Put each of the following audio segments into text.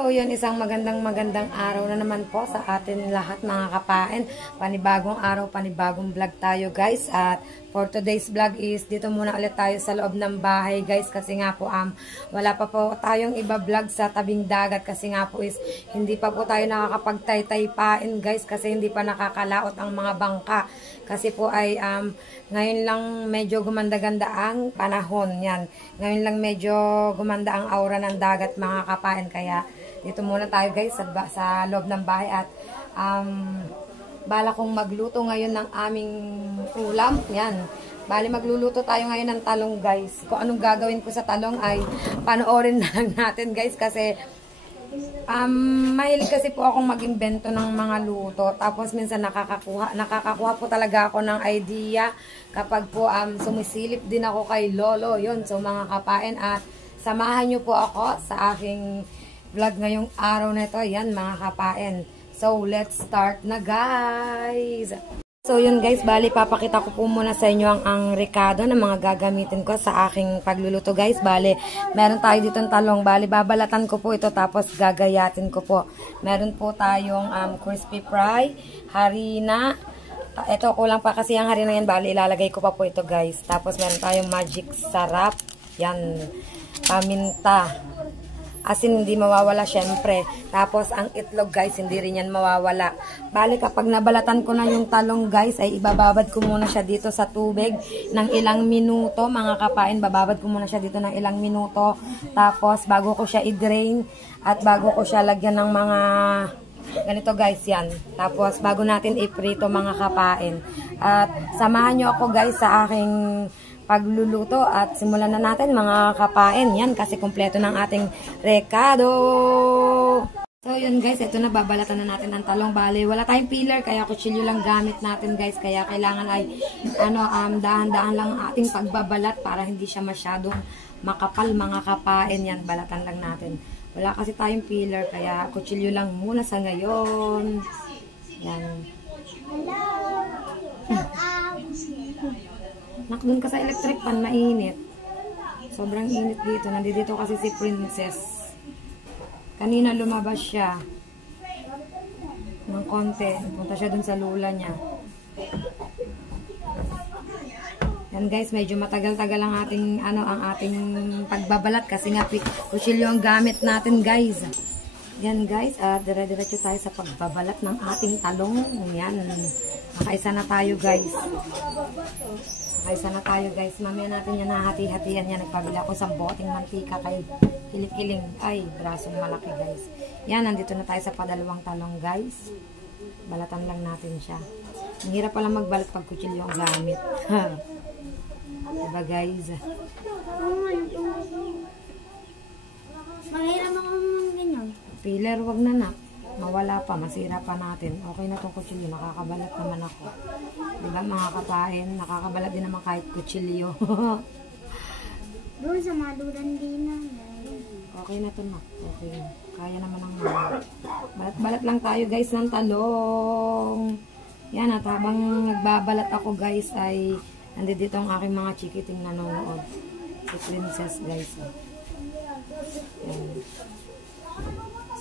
So, yun, isang magandang araw na naman po sa atin lahat mga kapain. Panibagong araw, panibagong vlog tayo guys. At for today's vlog is dito muna ulit tayo sa loob ng bahay guys. Kasi nga po wala pa po tayong iba vlog sa tabing dagat. Kasi nga po is hindi pa po tayo nakakapagtaytaypain guys. Kasi hindi pa nakakalaot ang mga bangka. Kasi po ay ngayon lang medyo gumanda-ganda ang panahon. Yan. Ngayon lang medyo gumanda ang aura ng dagat mga kapain. Kaya dito muna tayo guys sa loob ng bahay at bala kong magluto ngayon ng aming ulam. Yan. Bali magluluto tayo ngayon ng talong guys. Kung anong gagawin ko sa talong ay panoorin na lang natin guys kasi mahilig kasi po akong mag-imbento ng mga luto. Tapos minsan nakakakuha po talaga ako ng idea kapag po sumisilip din ako kay Lolo. Yun. So mga kapain at samahan nyo po ako sa aking vlog ngayong araw na ito. Yan mga kapain. So, let's start na guys. So, yun guys. Bali, papakita ko po muna sa inyo ang rekado ng mga gagamitin ko sa aking pagluluto guys. Bali, meron tayo dito ng talong. Bali, babalatan ko po ito tapos gagayatin ko po. Meron po tayong crispy fry, harina. Ito, kulang pa kasi ang harina yan. Bali, ilalagay ko pa po ito guys. Tapos, meron tayong magic sarap. Yan. Paminta. Asin hindi mawawala syempre. Tapos ang itlog guys, hindi rin yan mawawala. Bali kapag nabalatan ko na yung talong guys, ay ibababad ko muna siya dito sa tubig ng ilang minuto. Mga kapain, bababad ko muna siya dito ng ilang minuto. Tapos bago ko siya i-drain at bago ko siya lagyan ng mga ganito guys yan. Tapos bago natin iprito mga kapain. At samahan nyo ako guys sa aking pagluluto at simulan na natin mga kapain. Yan kasi kumpleto ng ating rekado. So yun guys, ito na babalatan na natin ang talong. Bali, wala tayong peeler kaya kutsilyo lang gamit natin guys. Kaya kailangan ay dahan-dahan lang ang ating pagbabalat para hindi siya masyadong makapal mga kapain. Yan, balatan lang natin. Wala kasi tayong peeler kaya kutsilyo lang muna sa ngayon. Yan. Nakdun ka sa electric pan, mainit. Sobrang init dito. Nandito kasi si Princess. Kanina lumabas siya ng konti. Punta siya dun sa lula niya. Yan guys, medyo matagal-tagal ang ating pagbabalat kasi nga kutsilyo ang gamit natin guys. Yan guys, dire-diretso tayo sa pagbabalat ng ating talong. Yan. Nakaisa na tayo guys. Nakaisa na tayo guys. Mamaya natin yan nahati-hatian yan. Nagpabila ko sa boteng mantika kay Kiling-Kiling. Ay, brasong malaki guys. Yan, nandito na tayo sa padalawang talong guys. Balatan lang natin siya. Ang hirap pala magbalat pag kutsilyo ang gamit. Diba guys? Mahirap akong ganyan. Peeler, wag na na. Mawala pa, masira pa natin. Okay na itong kutsilyo, nakakabalat naman ako. Diba mga kapain, nakakabalat din naman kahit kutsilyo. Doon sa maduran din na. Okay na ito na. Okay. Kaya naman ang balat-balat lang tayo guys ng talong. Yan at habang nagbabalat ako guys ay nandito ang aking mga chikiting nanonood. Si Princess guys. Yan.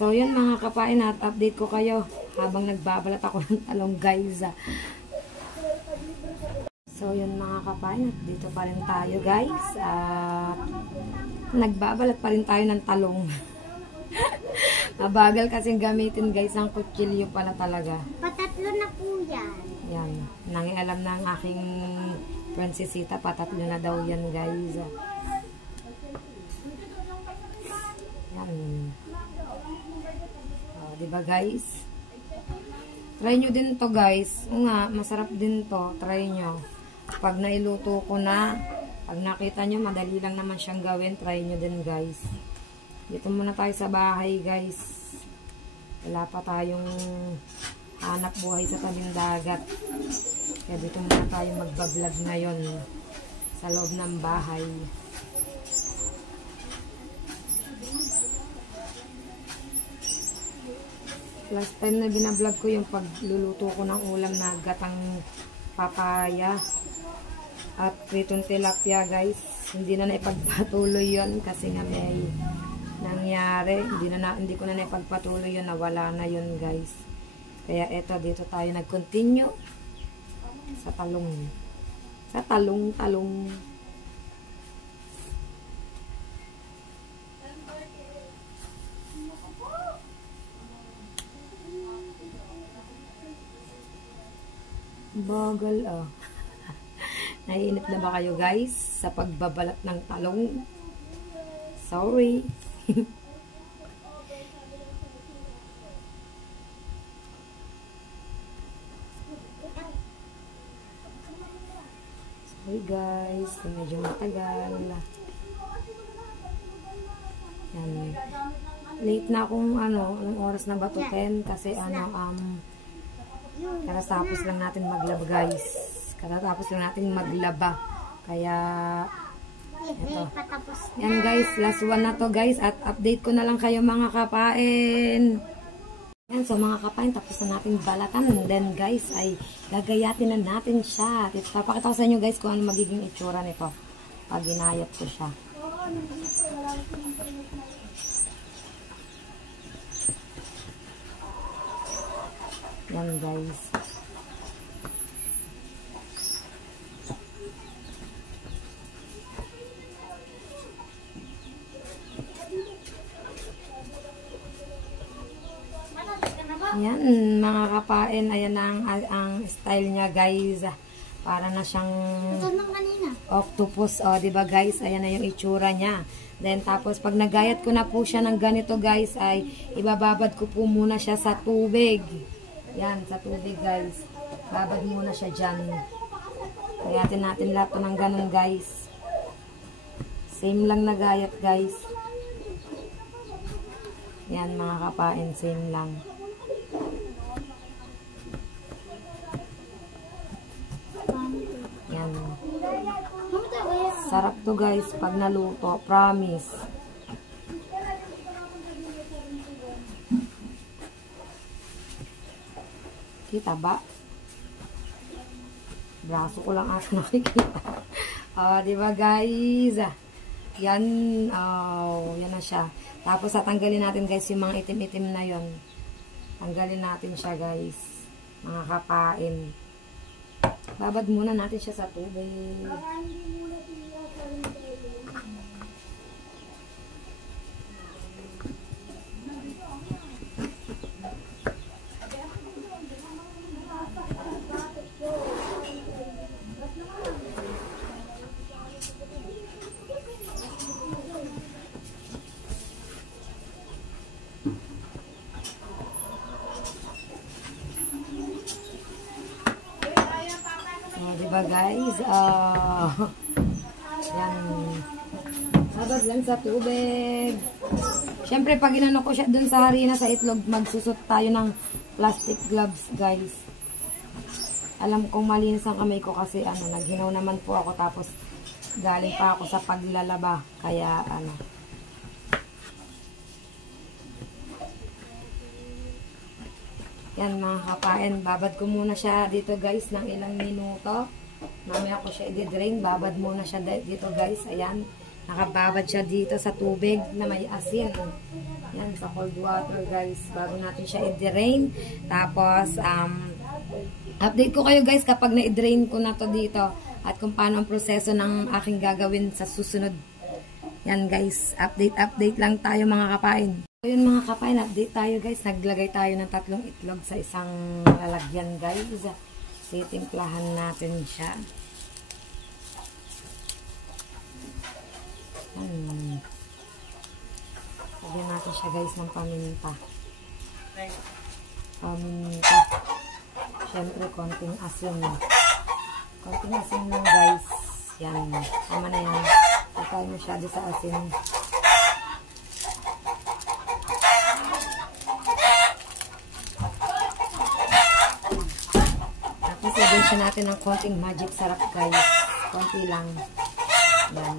So, yun mga kapain at update ko kayo habang nagbabalat ako ng talong guys. So, yun mga kapain at dito pa rin tayo guys. At nagbabalat pa rin tayo ng talong. Mabagal kasing gamitin guys ang kutsilyo pala talaga. Patatlo na po yan. Yan. Nangialam na ang aking prinsesita. Patatlo na daw yan guys. Yan. Diba guys? Try nyo din to guys. O nga, masarap din to. Try nyo. Pag nailuto ko na, pag nakita nyo, madali lang naman siyang gawin. Try nyo din guys. Dito muna tayo sa bahay guys. Wala pa tayong hanap buhay sa tabing dagat. Kaya dito muna tayo magbablog ngayon sa loob ng bahay. Last time na binablog ko yung pagluluto ko ng ulam na gatang papaya at pritong tilapia guys. Hindi na naipagpatuloy yon kasi nga may nangyari. Hindi ko na naipagpatuloy yun. Nawala na yun, guys. Kaya eto, dito tayo nag-continue sa talong. Sa talong. Bagal ah. Naiinip na ba kayo guys sa pagbabalat ng talong? Sorry. Sorry guys, medyo matagal. Yan. Late na akong anong oras na ba to? 10 kasi katatapos lang natin maglaba guys. Katatapos lang natin maglaba. Kaya eto. Yan guys, last one na to guys. At update ko na lang kayo mga kapain. Yan, so mga kapain, tapos na natin balatan. Then guys, ay gagayatin na natin siya. Papakita ko sa inyo guys kung ano magiging itsura nito pag ginayat ko siya. Yan guys. Yan mga kapain, ayan ang style niya guys. Para na siyang octopus, di ba guys? Ayan na yung itsura niya. Then tapos pag nagayat ko na po siya ng ganito guys, ay ibababad ko po muna siya sa tubig. Yan, sa tubig guys. Babad muna siya dyan. Gayatin natin lahat ng ganun guys. Same lang na gayat guys. Yan mga kapain, same lang. Yan. Sarap to guys pag naluto, promise. Kita ba? Braso ko lang ata nakikita. Di ba guys? Yan, yan na siya. Tapos tatanggalin natin guys yung mga itim-itim na yon. Tanggalin natin siya guys. Mga kapain. Babad muna natin siya sa tubig. Diba guys? Yan. Babad lang sa tubig. Siyempre, pag inano ko siya dun sa harina sa itlog, magsusot tayo ng plastic gloves, guys. Alam kong malinis ang kamay ko kasi naghinaw naman po ako tapos galing pa ako sa paglalaba. Kaya yan mga kapain, babad ko muna siya dito guys ng ilang minuto. Mamaya ko siya i-drain, babad muna siya dito guys. Ayan, nakababad siya dito sa tubig na may asin. Yan, sa cold water guys, bago natin siya i-drain. Tapos, update ko kayo guys kapag na-i-drain ko na to dito at kung paano ang proseso ng aking gagawin sa susunod. Yan guys, update lang tayo mga kapain. So yun mga kapain, update tayo guys. Naglagay tayo ng 3 itlog sa isang lalagyan guys. Titimplahan natin siya. Lagyan natin siya guys ng paminta. Siyempre konting asin. Konting asin lang guys. Yan. Tama na yan. Huwag tayo masyado sa asin. Lagyan siya natin ng konting magic sarap guys. Konti lang. Yan.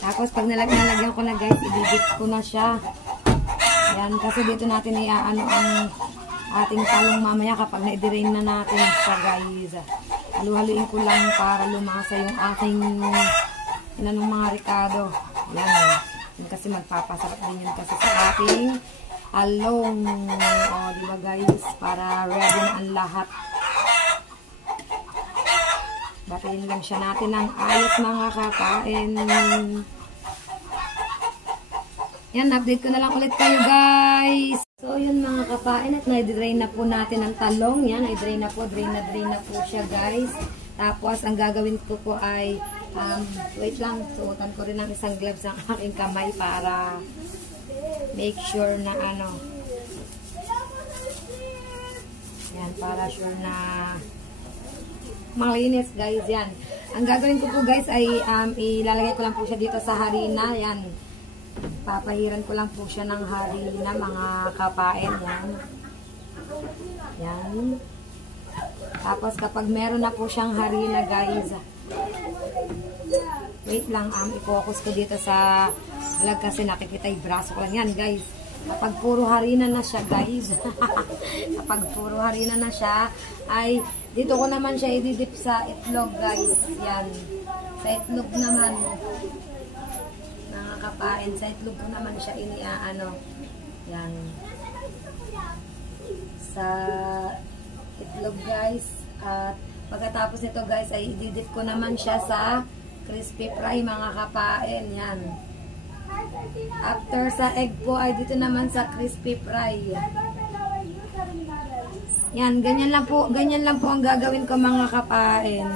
Tapos pag nalagyan ko na guys, ibigit ko na siya. Yan. Kasi dito natin iaano ang ating talong mamaya kapag na-drain na natin siya guys. Halu-haluin ko lang para lumasa yung aking inanong mga ricado. Yan. Yan kasi magpapasarap din yun kasi sa ating talong. O, diba guys? Para ready na ang lahat. Batiin lang siya natin ng ayos mga kapain. Yan, update ko na lang ulit kayo guys. So, yun mga kapain at na-drain na po natin ang talong. Yan, i-drain na po, drain na po siya guys. Tapos, ang gagawin ko po ay, wait lang, suotan ko rin ng isang gloves ang aking kamay para make sure na ano. Yan, para sure na malinis guys, yan. Ang gagawin ko po guys ay ilalagay ko lang po siya dito sa harina, yan. Papahiran ko lang po siya ng harina mga kapain, yan. Yan. Tapos kapag meron na po siyang harina guys, wait lang, i-focus ko dito sa vlog kasi nakikita yung braso ko lang yan guys. Kapag puro harina na siya guys, kapag puro harina na siya, ay dito ko naman siya ididip sa itlog guys, yan. Sa itlog naman, mga kapain, sa itlog ko naman siya iniaano, yan. Sa itlog guys, at pagkatapos nito guys ay ididip ko naman siya sa crispy fry mga kapain, yan. After sa egg po ay dito naman sa crispy fry. Yan, ganyan lang po ang gagawin ko mga kapain.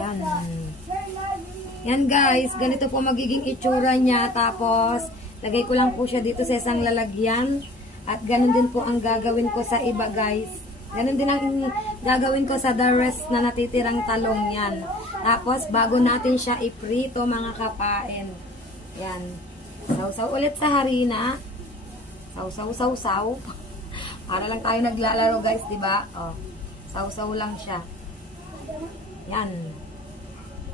Yan. Yan guys, ganito po magiging itsura niya. Tapos, lagay ko lang po siya dito sa isang lalagyan. At ganun din po ang gagawin ko sa iba guys. Ganun din ang gagawin ko sa the rest na natitirang talong yan. Tapos, bago natin siya iprito mga kapain. Yan. Sausaw ulit sa harina. Sausaw. Para lang tayo naglalaro guys, diba? Oh, sausaw lang siya. Yan.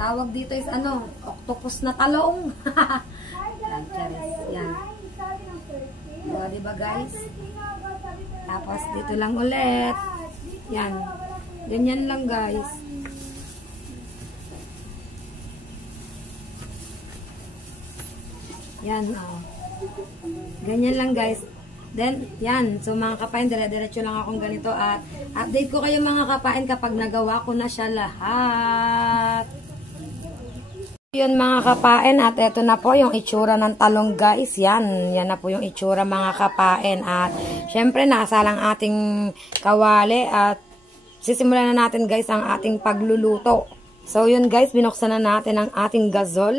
Tawag dito is ano, octopus na talong. Yan, charis. Yan. Diba guys? Tapos dito lang ulit. Yan. Ganyan lang guys. Yan, oh. Ganyan lang guys. Then, yan. So mga kapain, dire-diretso lang akong ganito at update ko kayo mga kapain kapag nagawa ko na siya lahat. Yun mga kapain at eto na po yung itsura ng talong guys. Yan na po yung itsura mga kapain. At syempre nakasalang ating kawali at sisimulan na natin guys ang ating pagluluto. So yun guys, binuksan na natin ang ating gazol.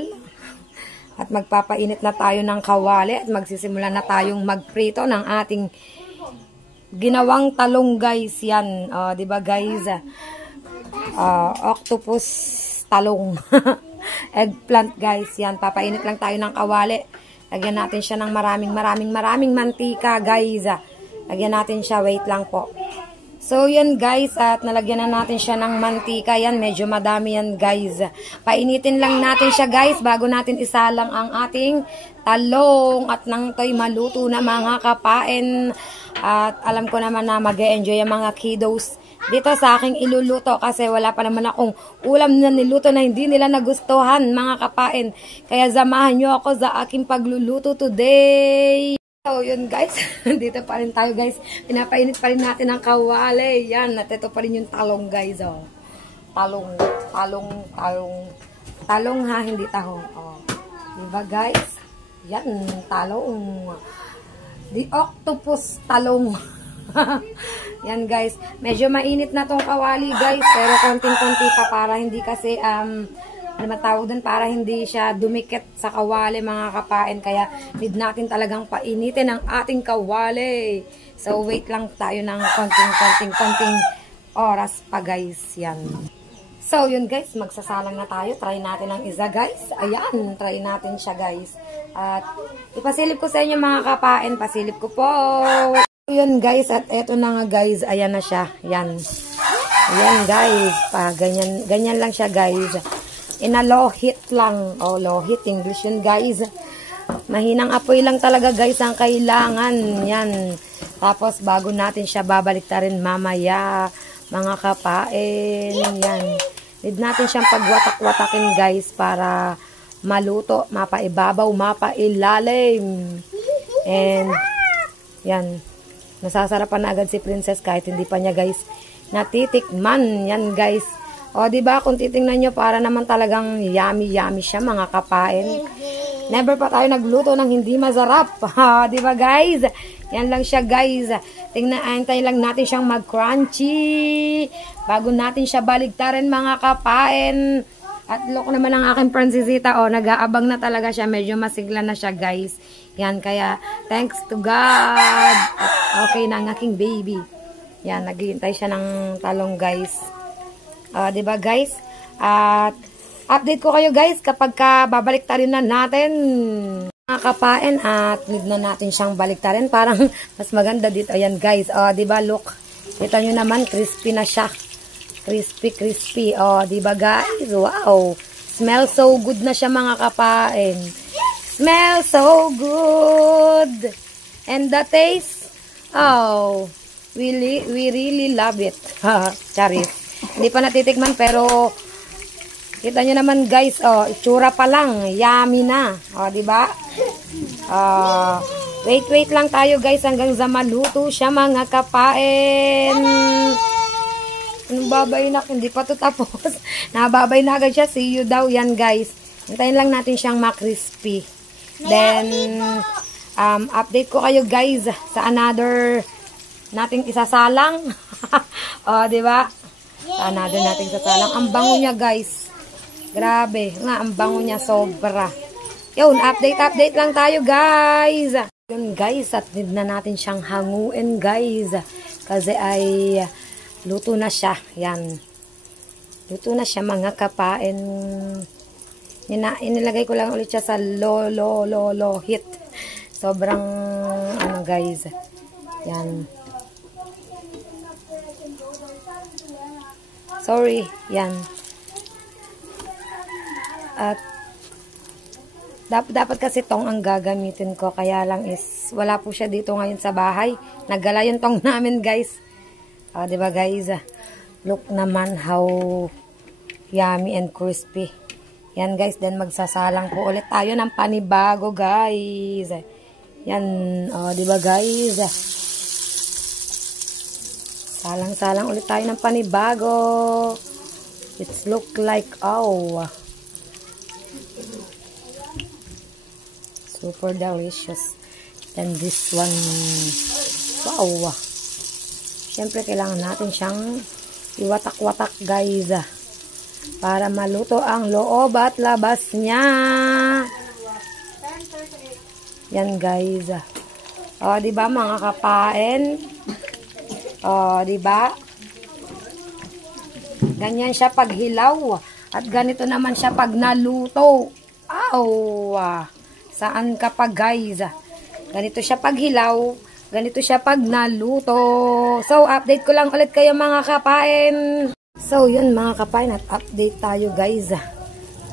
At magpapainit na tayo ng kawali at magsisimula na tayong magprito ng ating ginawang talong guys. Yan, di ba guys? Octopus talong. Eggplant guys. Yan, papainit lang tayo ng kawali. Lagyan natin siya ng maraming mantika guys. Lagyan natin siya, wait lang po. So, yan guys, at nalagyan na natin siya ng mantika. Yan, medyo madami yan guys. Painitin lang natin siya guys bago natin isalang ang ating talong. At nang to'y maluto na mga kapain. At alam ko naman na mag-e-enjoy ang mga kiddos dito sa aking iluluto. Kasi wala pa naman akong ulam na niluto na hindi nila nagustuhan mga kapain. Kaya samahan nyo ako sa aking pagluluto today. So, yun guys, dito pa rin tayo guys. Pinapainit pa rin natin ang kawali. Yan, at ito pa rin yung talong guys. Oh. Talong ha, hindi tahong. Oh. Diba guys? Yan, talong. The octopus talong. Yan guys. Medyo mainit na tong kawali guys. Pero konting-konti pa para hindi kasi matawag dun para hindi siya dumikit sa kawali mga kapain. Kaya need natin talagang painitin ang ating kawali. So wait lang tayo ng konting oras pa guys. Yan. So yun guys, magsasalang na tayo. Try natin ang isa guys. Ayan, try natin siya guys. At ipasilip ko sa inyo mga kapain. Pasilip ko po. Yun guys, at eto na nga guys. Ayan na siya. Yan. Ayan guys. Ganyan lang siya guys. In a low heat lang. O, low heat. English yun, guys. Mahinang apoy lang talaga, guys, ang kailangan. Yan. Tapos, bago natin siya babalik ta rin mamaya, mga kapain. Yan. Need natin siyang pagwatak-watakin guys para maluto, mapaibabaw, mapailalim. And yan. Nasasarapan na agad si Princess kahit hindi pa niya guys natitikman. Yan guys. O diba kung titingnan nyo para naman talagang yummy siya mga kapain. Never pa tayo nagluto ng hindi masarap. Diba guys? Yan lang siya guys. Antayin lang natin siyang mag-crunchy bago natin siya baligtarin mga kapain. At look naman ang aking Francesita. O, nag-aabang na talaga siya. Medyo masigla na siya guys. Yan, kaya thanks to God. At okay na ang aking baby. Yan, naghihintay siya ng talong guys. Diba guys? At update ko kayo guys kapag babaliktarin na natin mga kapain at need na natin siyang baliktarin. Parang mas maganda dito. Ayan guys. Diba look. Kita nyo naman crispy na siya. Crispy. Diba guys? Wow. Smell so good na siya mga kapain. Smell so good. And the taste, we really love it. Charis. Hindi pa natitikman pero kita nyo naman guys, itsura pa lang, yummy na. Diba? Wait lang tayo guys hanggang sa maluto siya mga kapain. Nababay na, hindi pa to tapos. Nababay na agad siya, see you daw. Yan guys. Hintayin lang natin siyang ma-crispy. Then, update ko kayo guys sa another nating isasalang. Diba? Sa another nating isasalang. Ang bango niya guys. Grabe. Nga, ang bango niya sobra. Yun, update lang tayo guys. Yun guys, at need na natin siyang hanguin guys. Kasi ay luto na siya. Yan. Luto na siya mga kapain. Inilagay ko lang ulit siya sa low heat. Sobrang ano guys. Yan. Sorry. Yan. At dapat kasi tong ang gagamitin ko. Kaya lang is wala po siya dito ngayon sa bahay. Naggala yung tong namin guys. Diba guys? Look naman how yummy and crispy. Yan guys, then magsasalang po ulit tayo ng panibago guys. Yan, diba guys? Salang-salang ulit tayo ng panibago. It's look like, super delicious. Then this one, wow. Siyempre, kailangan natin siyang iwatak-watak guys. Para maluto ang loob at labas niya. Yan guys. Diba mga kapain? Diba? Ganyan siya pag hilaw. At ganito naman siya pag naluto. Saan ka pa guys? Ganito siya pag hilaw. Ganito siya pag naluto. So, update ko lang ulit kayo mga kapain. So, yun mga kapain. At update tayo guys.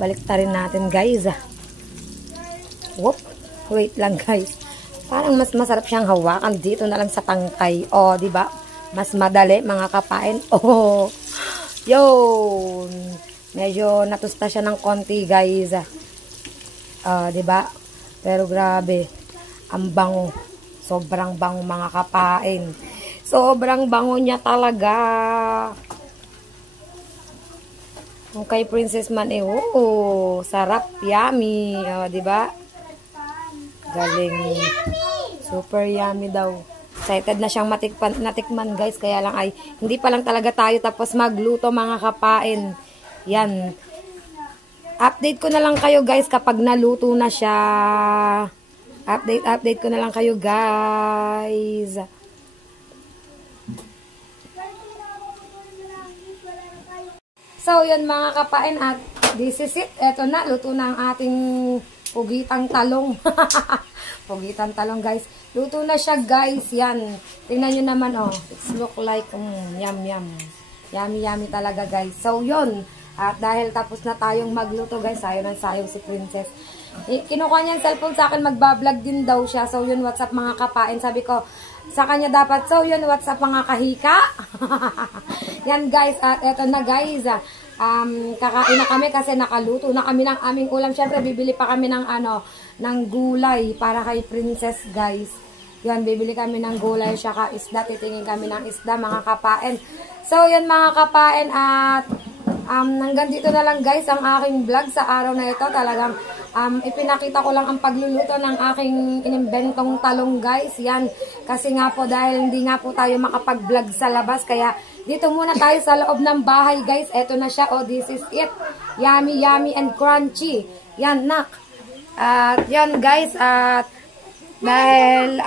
Baliktarin natin guys. Whoop. Wait lang guys. Parang mas masarap siyang hawakan dito na lang sa tangkay. Diba? Mas madali mga kapain. Yun. Medyo natusta siya ng konti guys. Diba? Pero grabe. Ang bango. Sobrang bango mga kapain. Sobrang bango niya talaga. Kung kay Princess man sarap, yummy. Diba? Galing. Super yummy daw. Excited na siyang natikman guys. Kaya lang ay, hindi pa lang talaga tayo tapos magluto mga kapain. Yan. Update ko na lang kayo guys kapag naluto na siya. Update ko na lang kayo guys. So yun mga kapain at this is it. Eto na, luto na ang ating pugitang talong. Pugitang talong guys. Luto na siya guys. Yan. Tingnan nyo naman It's look like yum. Yummy talaga guys. So yun. At dahil tapos na tayong magluto guys, sayo ng sayo si Princess. Kinukuha niya yung cellphone sa akin, magbablog din daw siya. So yun, what's up mga kapain? Sabi ko, sa kanya dapat, so yun, what's up mga kahika? Yan guys, at eto na guys. Kakain na kami kasi nakaluto na kami ng aming ulam. Syempre, bibili pa kami ng ng gulay para kay Princess guys. Yan, bibili kami ng gulay, syaka isda. Titingin kami ng isda mga kapain. So yun mga kapain, at hanggang dito na lang guys ang aking vlog sa araw na ito. Talagang ipinakita ko lang ang pagluluto ng aking inimbentong talong guys. Yan, kasi nga po dahil hindi nga po tayo makapag-vlog sa labas, kaya dito muna tayo sa loob ng bahay guys. Eto na siya, oh this is it. Yummy, yummy and crunchy. Yan, nak. At yan guys, at dahil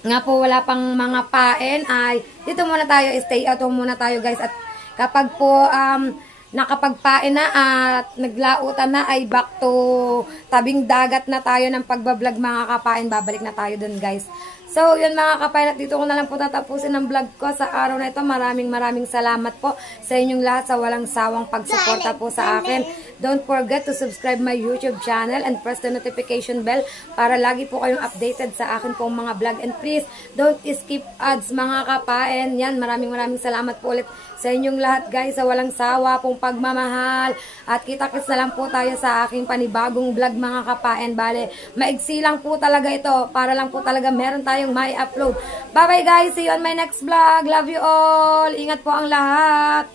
nga po wala pang mga pain, ay dito muna tayo, stay at home muna tayo guys. At kapag po nakapagpain na at naglautan na, ay back to tabing dagat na tayo ng pagbablog mga kapain. Babalik na tayo dun guys. So yun mga kapain, at dito ko na lang po tatapusin ang vlog ko sa araw na ito. Maraming salamat po sa inyong lahat sa walang sawang pagsuporta po sa akin. Don't forget to subscribe my YouTube channel and press the notification bell para lagi po kayong updated sa akin pong mga vlog. And please, don't skip ads mga kapain. Yan, maraming salamat po ulit sa inyong lahat guys sa walang sawa pong pagmamahal. At kita-kits na lang po tayo sa aking panibagong vlog mga kapain. Bale, maigsi lang po talaga ito para lang po talaga meron tayong may upload. Bye bye guys, see you on my next vlog. Love you all. Ingat po ang lahat.